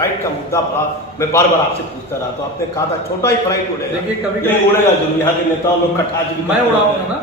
Flight का मुद्दा बड़ा, मैं बार बार आपसे पूछता रहा, तो आपने कहा था छोटा ही फ्लाइट उड़ेगा। देखिए कभी ये उड़ेगा जरूर, यहाँ के नेताओं लोग कटाच भी मैं उड़ाऊंगा ना,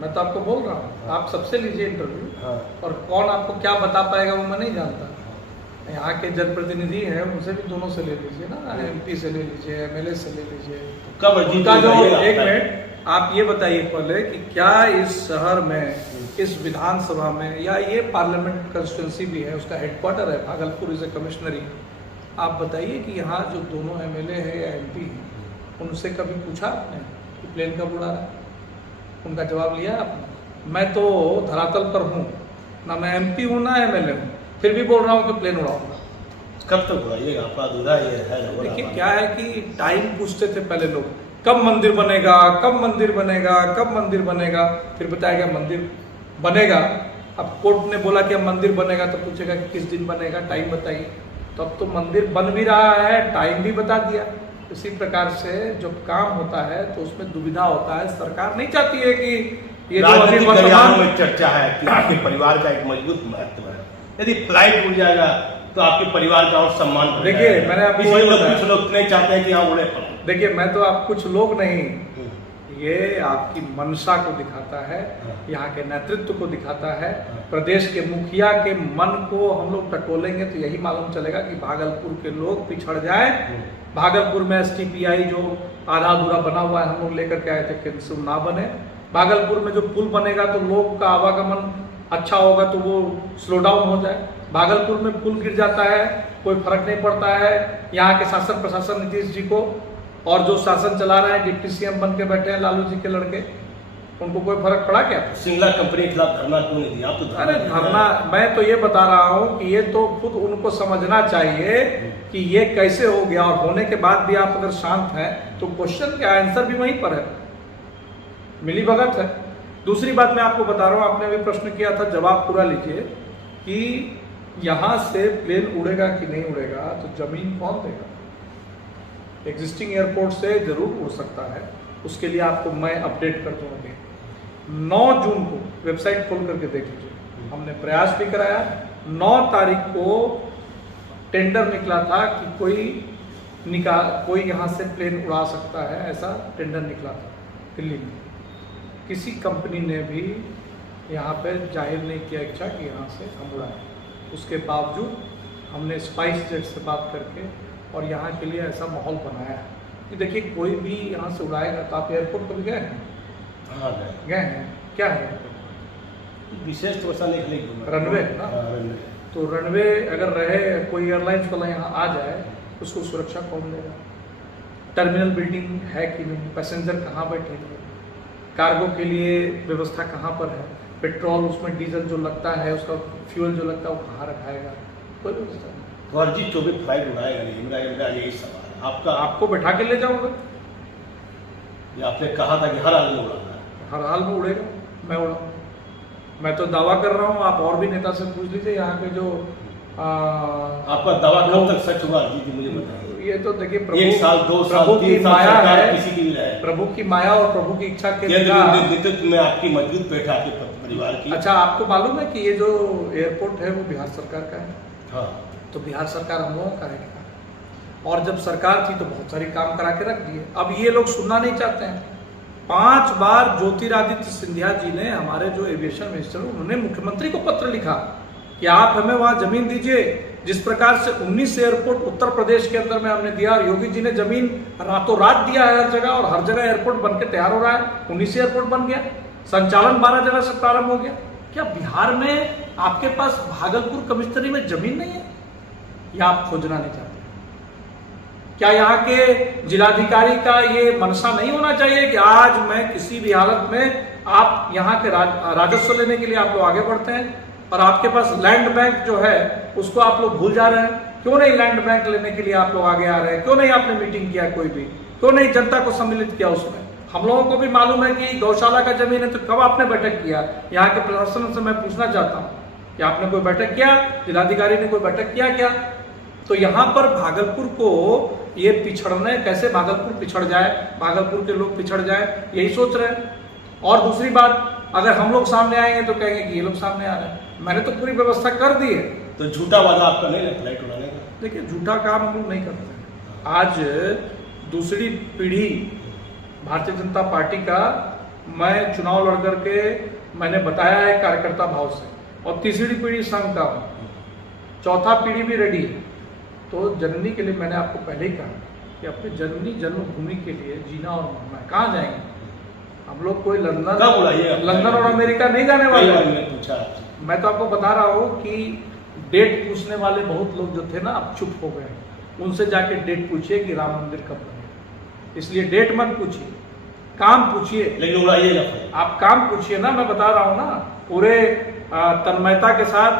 मैं तो आपको बोल रहा हूँ, आप सबसे लीजिए इंटरव्यू। हाँ। और कौन आपको क्या बता पाएगा वो मैं नहीं जानता। यहाँ के जनप्रतिनिधि हैं उनसे भी दोनों से ले लीजिए ना, MP से ले लीजिए, MLA से ले लीजिए। कब उनका जो एक मिनट आप ये बताइए पहले कि क्या इस शहर में, इस विधानसभा में, या ये पार्लियामेंट कंस्टिट्यूंसी भी है, उसका हेडक्वार्टर है भागलपुर इज ए कमिश्नरी, आप बताइए कि यहाँ जो दोनों MLA है या MP हैं उनसे कभी पूछा आपने कि प्लेन कब उड़ा रहा है? उनका जवाब लिया आपने? मैं तो धरातल पर हूँ ना, मैं MP हूँ ना MLA हूँ, फिर भी बोल रहा हूँ कि प्लेन उड़ाऊंगा। कब तक उड़ाइएगा? आपका अधूरा ये है। देखिए क्या है कि टाइम पूछते थे पहले लोग, कब मंदिर बनेगा, कब मंदिर बनेगा, कब मंदिर बनेगा, फिर बताया गया मंदिर बनेगा। अब कोर्ट ने बोला कि अब मंदिर बनेगा, तो पूछेगा कि किस दिन बनेगा, टाइम बताइए। तो अब तो मंदिर बन भी रहा है, टाइम भी बता दिया। इसी प्रकार से जब काम होता है तो उसमें दुविधा होता है। सरकार नहीं चाहती है कि ये जो अभी वर्तमान में चर्चा है कि आपके परिवार का एक मजबूत महत्व है, यदि फ्लाइट उड़ जाएगा तो आपके परिवार का और सम्मान बढ़ेगा। देखिए मैंने आपको इसलिए कुछ लोग नहीं चाहते हैं कि यहाँ उड़े पड़े। देखिए मैं तो आप कुछ लोग नहीं, ये आपकी मंशा को दिखाता है, यहाँ के नेतृत्व को दिखाता है। प्रदेश के मुखिया के मन को हम लोग टटोलेंगे तो यही मालूम चलेगा कि भागलपुर के लोग पिछड़ जाए। भागलपुर में STPI जो आधा अधूरा बना हुआ है, हम लोग लेकर के आए थे कि ना बने। भागलपुर में जो पुल बनेगा तो लोग का आवागमन अच्छा होगा तो वो स्लो डाउन हो जाए। भागलपुर में पुल गिर जाता है, कोई फर्क नहीं पड़ता है यहाँ के शासन प्रशासन नीतीश जी को, और जो शासन चला रहे हैं डिप्टी CM बन के बैठे हैं लालू जी के लड़के, उनको कोई फर्क पड़ा क्या? सिंगला कंपनी के खिलाफ धरना क्यों नहीं दिया? आप तो अरे धरना, मैं तो ये बता रहा हूँ कि ये तो खुद उनको समझना चाहिए कि ये कैसे हो गया, और होने के बाद भी आप अगर शांत हैं तो क्वेश्चन का आंसर भी वहीं पर है, मिली भगत है। दूसरी बात मैं आपको बता रहा हूँ, आपने अभी प्रश्न किया था, जवाब पूरा लीजिए कि यहाँ से प्लेन उड़ेगा कि नहीं उड़ेगा, तो जमीन कौन देगा? एग्जिस्टिंग एयरपोर्ट से जरूर उड़ सकता है, उसके लिए आपको मैं अपडेट कर दूंगा। 9 जून को वेबसाइट खोल करके देख लीजिए, हमने प्रयास भी कराया। 9 तारीख को टेंडर निकला था कि कोई यहाँ से प्लेन उड़ा सकता है, ऐसा टेंडर निकला था दिल्ली में। किसी कंपनी ने भी यहाँ पे जाहिर नहीं किया इच्छा कि यहाँ से हम उड़ाएं। उसके बावजूद हमने स्पाइस जेट से बात करके और यहाँ के लिए ऐसा माहौल बनाया है कि देखिए कोई भी यहाँ से उड़ाएगा। तो आप एयरपोर्ट पर गए हैं? हाँ गए हैं। क्या है विशेष तो ऐसा नहीं, रनवे ना, तो रनवे अगर रहे, कोई एयरलाइंस वाला यहाँ आ जाए, उसको सुरक्षा कौन देगा? टर्मिनल बिल्डिंग है कि नहीं? पैसेंजर कहाँ बैठेंगे? कार्गो के लिए व्यवस्था कहाँ पर है? पेट्रोल, उसमें डीजल जो लगता है, उसका फ्यूल जो लगता है, वो कहाँ रखाएगा? कोई व्यवस्था नहीं। फर्जी जो भी फ्लाइट उड़ाएगा नहीं, मेरा यही सवाल है। आपको बैठा के ले जाऊंगा। ये आपने कहा था कि हर हाल में उड़ाना है। हर हाल में उड़ेगा, मैं उड़ाऊंगा। मैं तो दावा कर रहा हूँ, आप और भी नेता से पूछ लीजिए यहाँ के जो आपका दावा कब तक सच हुआ जी, मुझे बताइए। ये तो देखिए प्रभु, 1 साल 2 साल 3 साल माया है, किसी की भी रहे। प्रभु की माया और प्रभु की इच्छा के नेतृत्व में आपकी मजबूत बैठ आपके परिवार की। अच्छा, आपको मालूम है कि ये जो एयरपोर्ट है वो बिहार सरकार का है? हाँ। तो बिहार सरकार हम लोगों का है, और जब सरकार थी तो बहुत सारी काम करा के रख दिए। अब ये लोग सुनना नहीं चाहते हैं। 5 बार ज्योतिरादित्य सिंधिया जी ने, हमारे जो एविएशन मिनिस्टर, उन्होंने मुख्यमंत्री को पत्र लिखा कि आप हमें वहां जमीन दीजिए। जिस प्रकार से 19 एयरपोर्ट उत्तर प्रदेश के अंदर में हमने दिया, और योगी जी ने जमीन रातों रात दिया है हर जगह, और हर जगह एयरपोर्ट बन के तैयार हो रहा है। 19 एयरपोर्ट बन गया, संचालन 12 जगह से प्रारंभ हो गया। क्या बिहार में आपके पास भागलपुर कमिश्नरी में जमीन नहीं है, या आप खोजना नहीं चाहते? क्या यहाँ के जिलाधिकारी का ये मनसा नहीं होना चाहिए कि आज मैं किसी भी हालत में, आप यहाँ के राजस्व लेने के लिए आप लोग आगे बढ़ते हैं, और आपके पास लैंड बैंक जो है उसको आप लोग भूल जा रहे हैं? क्यों नहीं लैंड बैंक लेने के लिए आप लोग आगे आ रहे हैं? क्यों नहीं आपने मीटिंग किया? कोई भी क्यों नहीं जनता को सम्मिलित किया उसमें? हम लोगों को भी मालूम है कि गौशाला का जमीन है, तो कब आपने बैठक किया? यहाँ के प्रशासन से मैं पूछना चाहता हूँ कि आपने कोई बैठक किया? जिलाधिकारी ने कोई बैठक किया क्या? तो यहाँ पर भागलपुर को ये पिछड़ने, कैसे भागलपुर पिछड़ जाए, भागलपुर के लोग पिछड़ जाए, यही सोच रहे हैं। और दूसरी बात, अगर हम लोग सामने आएंगे तो कहेंगे कि ये लोग सामने आ रहे हैं। मैंने तो पूरी व्यवस्था कर दी है। तो झूठा वादा आपका नहीं है फ्लाइट उड़ाने का? देखिए, झूठा काम हम लोग नहीं करते हैं। आज दूसरी पीढ़ी भारतीय जनता पार्टी का मैं चुनाव लड़ करके मैंने बताया है कार्यकर्ता भाव से, और तीसरी पीढ़ी संघ का हूँ, चौथा पीढ़ी भी रेडी है। तो जननी के लिए मैंने आपको पहले ही कहा कि अपनी जननी जन्मभूमि के लिए जीना और मरना है। कहाँ जाएंगे हम लोग? कोई लंदन और अमेरिका नहीं जाने वाले। मैं तो आपको बता रहा हूँ कि डेट पूछने वाले बहुत लोग जो थे ना, अब चुप हो गए। उनसे जाके डेट पूछिए कि राम मंदिर कब बनेगा। इसलिए डेट मत पूछिए, काम पूछिए। लेकिन उड़ाइएगा, आप काम पूछिए ना। मैं बता रहा हूँ ना, पूरे तन्मयता के साथ,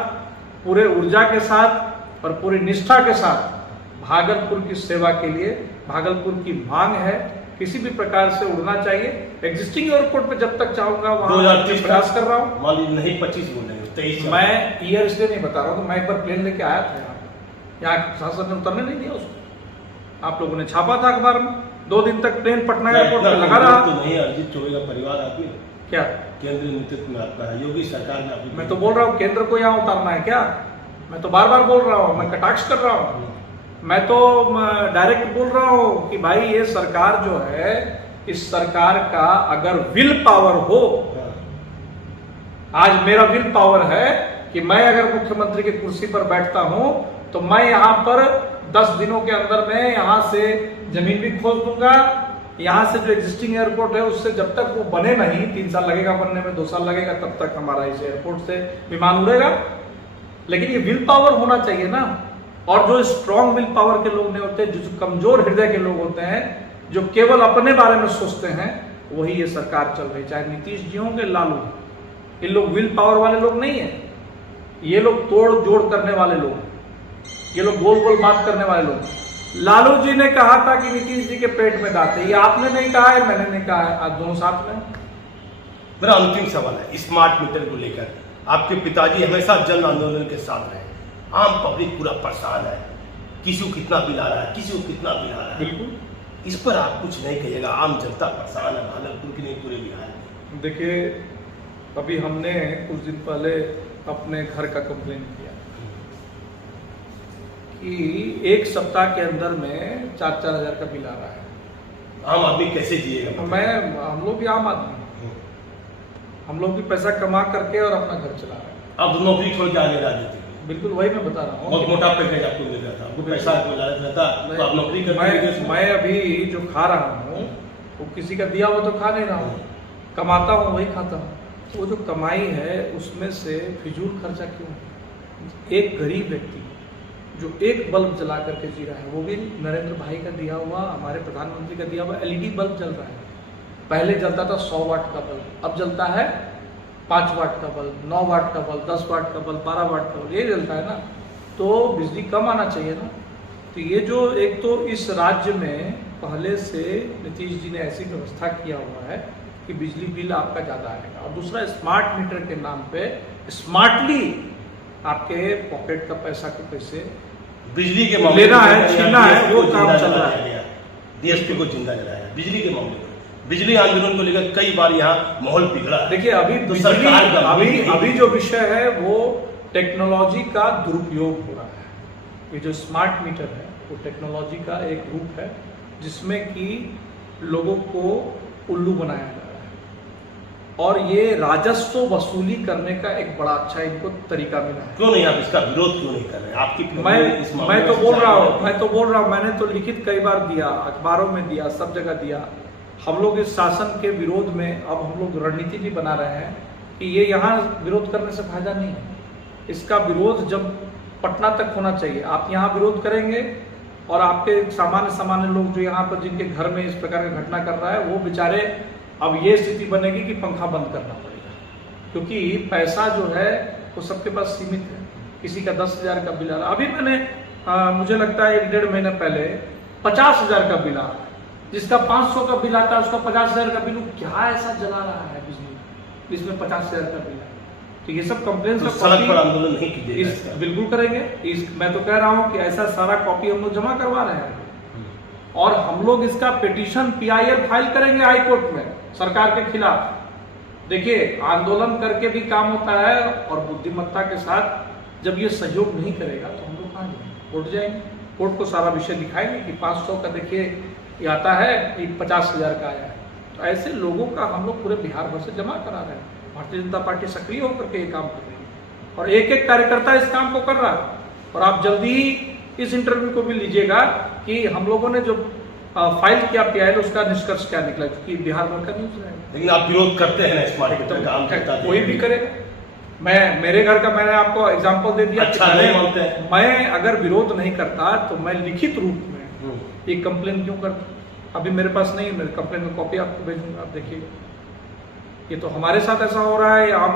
पूरे ऊर्जा के साथ और पूरी निष्ठा के साथ भागलपुर की सेवा के लिए भागलपुर की मांग है। किसी भी प्रकार से उड़ना चाहिए। एग्जिस्टिंग एयरपोर्ट पे जब तक चाहूंगा वहां प्रयास कर रहा हूँ। मान लीजिए नहीं 25 बोलेंगे, 23। मैं ईयर इसलिए नहीं बता रहा हूँ, तो मैं एक बार प्लेन लेके आया था यहाँ शासन ने उतरने नहीं दिया उसको। आप लोगों ने छापा था अखबार में, 2 दिन तक प्लेन पटना एयरपोर्ट पे लगा रहा। तो नहीं, अरिजीत चौबे का परिवार आपकी क्या केंद्रीय नेतृत्व में आपका है, योगी सरकार ने आपकी। मैं तो बोल रहा हूँ केंद्र को यहाँ उतारना है क्या? मैं तो बार बार बोल रहा हूँ, मैं कटाक्ष कर रहा हूँ। मैं तो डायरेक्ट बोल रहा हूँ कि भाई ये सरकार जो है, इस सरकार का अगर विल पावर हो, आज मेरा विल पावर है कि मैं अगर मुख्यमंत्री की कुर्सी पर बैठता हूं तो मैं यहां पर 10 दिनों के अंदर में यहां से जमीन भी खोज दूंगा। यहां से जो एग्जिस्टिंग एयरपोर्ट है उससे जब तक वो बने नहीं, 3 साल लगेगा बनने में, 2 साल लगेगा, तब तक हमारा इस एयरपोर्ट से विमान उड़ेगा। लेकिन ये विल पावर होना चाहिए ना। और जो स्ट्रॉन्ग विल पावर के लोग नहीं होते, जो कमजोर हृदय के लोग होते हैं, जो केवल अपने बारे में सोचते हैं, वही ये सरकार चल रही। चाहे नीतीश जी होंगे, लालू, ये लोग विल पावर वाले लोग नहीं है। ये लोग तोड़ जोड़ करने वाले लोग, ये लोग गोल गोल बात करने वाले लोग। लालू जी ने कहा था कि नीतीश जी के पेट में दांत है, ये आपने नहीं कहा है, मैंने नहीं कहा है, आज दोनों साथ में। मेरा अंतिम सवाल है स्मार्ट मीटर को लेकर। आपके पिताजी हमेशा जन आंदोलन के साथ रहे, आम पब्लिक पूरा परेशान है, किसी को कितना बिल आ रहा है, किसी को कितना बिल आ रहा है। बिल्कुल, इस पर आप कुछ नहीं कहिएगा, आम जनता परेशान है भागलपुर की नहीं, पूरे बिहार में। देखिए, अभी हमने कुछ दिन पहले अपने घर का कंप्लेन किया कि 1 सप्ताह के अंदर में 4-4 हजार का बिल आ रहा है। आम आदमी कैसे जिएगा? हम लोग भी आम आदमी, हम लोग भी पैसा कमा करके और अपना घर चला रहे हैं। अब नौकरी छोड़ के आगे राजनीति। बिल्कुल वही मैं बता रहा हूँ। बहुत मोटा पैकेज आपको मिल रहा था, आपको पैसा को लालच रहता तो आप नौकरी करते। मैं अभी जो खा रहा हूँ वो किसी का दिया हुआ तो खा नहीं रहा हूँ, कमाता हूँ वही खाता हूँ। वो जो कमाई है उसमें से फिजूल खर्चा क्यों? एक गरीब व्यक्ति जो एक बल्ब जला करके जी रहा है, वो भी नरेंद्र भाई का दिया हुआ, हमारे प्रधानमंत्री का दिया हुआ एलईडी बल्ब जल रहा है। पहले जलता था 100 वाट का बल्ब, अब जलता है 5 वाट का बल्ब, 9 वाट का बल्ब, 10 वाट का बल्ब, 12 वाट का बल्ब, ये जलता है ना। तो बिजली कम आना चाहिए ना। तो ये जो एक तो इस राज्य में पहले से नीतीश जी ने ऐसी व्यवस्था किया हुआ है कि बिजली बिल आपका ज़्यादा आएगा, और दूसरा स्मार्ट मीटर के नाम पे स्मार्टली आपके पॉकेट का पैसा को कैसे बिजली के मामले लेना है, छीनना है, वो काम चल रहा है। डीएसपी को जिंदा जलाया बिजली के मामले में। बिजली आंदोलन को लेकर कई बार यहाँ माहौल बिगड़ा। देखिए, अभी जो विषय है वो टेक्नोलॉजी का दुरुपयोग हो रहा है। ये जो स्मार्ट मीटर है वो टेक्नोलॉजी का एक रूप है जिसमें कि लोगों को उल्लू बनाया जा रहा है, और ये राजस्व वसूली करने का एक बड़ा अच्छा इनको तरीका मिला है। क्यों नहीं आप इसका विरोध क्यों नहीं कर रहे हैं? आपकी मैं तो बोल रहा हूँ, मैंने तो लिखित कई बार दिया, अखबारों में दिया, सब जगह दिया। हम लोग इस शासन के विरोध में अब हम लोग रणनीति भी बना रहे हैं कि ये यहाँ विरोध करने से फायदा नहीं है। इसका विरोध जब पटना तक होना चाहिए। आप यहाँ विरोध करेंगे और आपके सामान्य लोग जो यहाँ पर जिनके घर में इस प्रकार की घटना कर रहा है, वो बेचारे अब ये स्थिति बनेगी कि पंखा बंद करना पड़ेगा, क्योंकि पैसा जो है वो सबके पास सीमित है। किसी का 10,000 का बिल आ रहा, अभी मैंने मुझे लगता है 1-1.5 महीने पहले 50,000 का बिल आ रहा है। जिसका 500 का बिल आता है उसका 50,000 का बिल, क्या ऐसा जला रहा है बिजली जिसमें 50,000 का बिल है? तो ये सब कंप्लेन तो सड़क पर आंदोलन नहीं कीजिएगा। बिल्कुल करेंगे। मैं तो कह रहा हूं कि ऐसा सारा कॉपी हम लोग जमा करवा रहे हैं, और हम लोग इसका पिटीशन PIL फाइल करेंगे हाई कोर्ट में सरकार के खिलाफ। देखिए, आंदोलन करके भी काम होता है, और बुद्धिमत्ता के साथ जब ये सहयोग नहीं करेगा तो हम लोग कहाँ जाएंगे? कोर्ट जाएंगे। कोर्ट को सारा विषय दिखाएंगे कि 500 का देखिए ये आता है, ये 50,000 का आया है। तो ऐसे लोगों का हम लोग पूरे बिहार भर से जमा करा रहे हैं। भारतीय जनता पार्टी सक्रिय होकर के ये काम कर रही है और एक एक कार्यकर्ता इस काम को कर रहा है। और आप जल्दी ही इस इंटरव्यू को भी लीजिएगा कि हम लोगों ने जो फाइल किया PIL उसका निष्कर्ष क्या निकला, क्योंकि बिहार भर का न्यूज है। लेकिन आप विरोध करते हैं स्मार्ट मीटर का, आम जनता कोई भी करेगा। मैं मेरे घर का मैंने आपको एग्जांपल दे दिया। अच्छा नहीं मानते हैं। मैं अगर विरोध नहीं करता तो मैं लिखित रूप में एक कंप्लेन क्यों करता? अभी मेरे पास नहीं है, मेरे कंप्लेन में कॉपी आपको भेजूंगा, आप देखिएगा। ये तो हमारे साथ ऐसा हो रहा है, आम